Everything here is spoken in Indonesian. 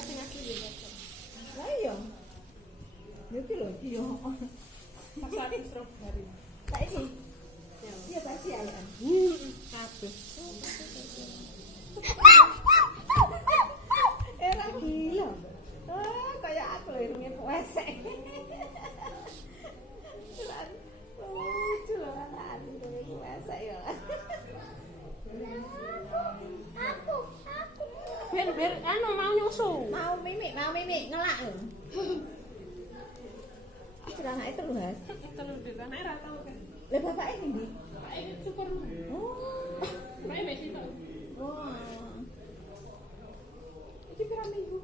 sing asli ya. Lah iya. Iki lho iki yo. Masak strawberry. Saiki. Iya pasti ya. Kabeh. Era gila. Kayak aku lho irunge puasa. Lucu loh anak irunge puasa ya. Biar anu mau nyusu. Mau mimik ngelak lho. Celana itu lho, Has. Itu lho di tanah ra tau kan. Lah bapake ndi? Pak ini cukur. Oh. Pak ini situ. Wah. Iki pirang minggu?